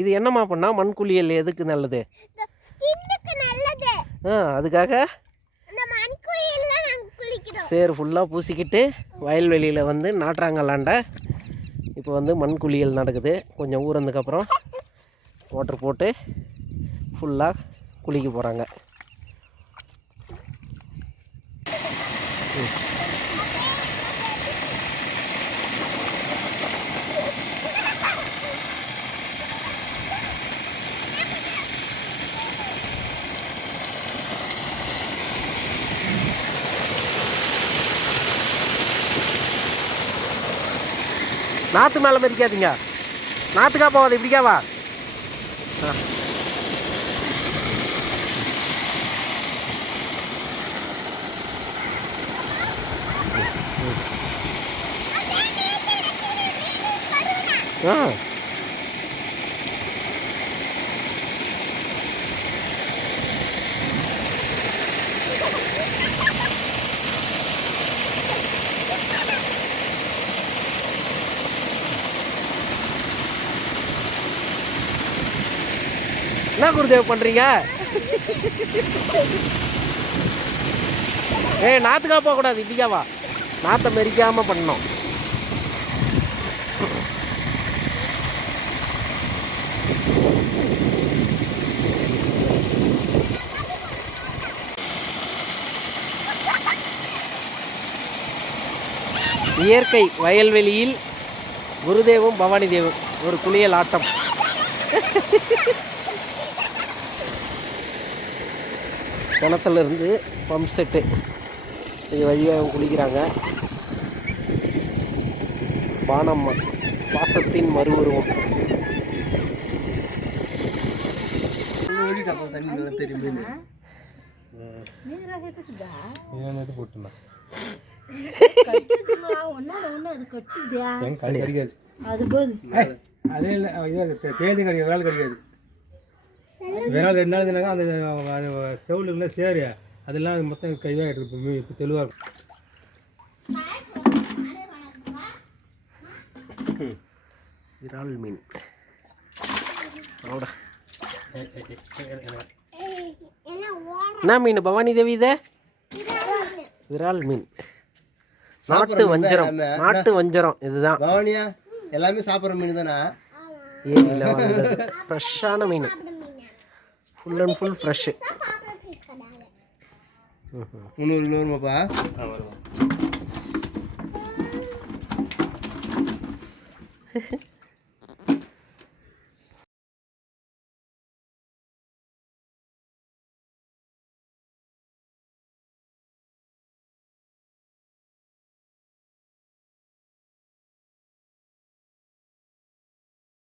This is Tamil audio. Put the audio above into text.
இது என்னம்மா பண்ணா மண் குளியல் எதுக்கு நல்லது? அதுக்காக சேர் ஃபுல்லாக பூசிக்கிட்டு வயல்வெளியில் வந்து நாட்டுறாங்களாண்ட இப்போ வந்து மண் குளியல் நடக்குது. கொஞ்சம் ஊறதுக்கப்புறம் மோட்ரு போட்டு ஃபுல்லாக குளிக்க போகிறாங்க. நாற்று மேலே மதிக்காதீங்க. நாற்றுக்கா போகாது, இப்படிக்காவா? என்ன குருதேவ் பண்ணுறீங்க? நாற்றுக்கா போகக்கூடாது, இப்படிக்காவா? நாற்றை மெரிக்காமல் பண்ணணும். இயற்கை வயல்வெளியில் குருதேவும் பவானி தேவும் ஒரு குளியல் ஆட்டம். கிணத்துலேருந்து பம்ப் செட்டு இது வழியாக குளிக்கிறாங்க. பானம்மா பாசத்தின் மறுவுருவம். விரால் 2 நாள் தினாக்கா அந்த செவுலுக்குள்ள சேரு அதெல்லாம் மொத்தம் கையாக எடுத்து இப்போ தெளிவாக இருக்கும். விரால் மீன் என்ன மீன் பவானி தேவி? இது விரால் மீன், நாட்டு வஞ்சரம். நாட்டு வஞ்சரம் இதுதான். பவானியா எல்லாமே சாப்பிட்ற மீன் தானே? ஏரியில் வந்தது ஃப்ரெஷ்ஷான மீன், full and full fresh. 300 kilo வருமாப்பா? வரும்.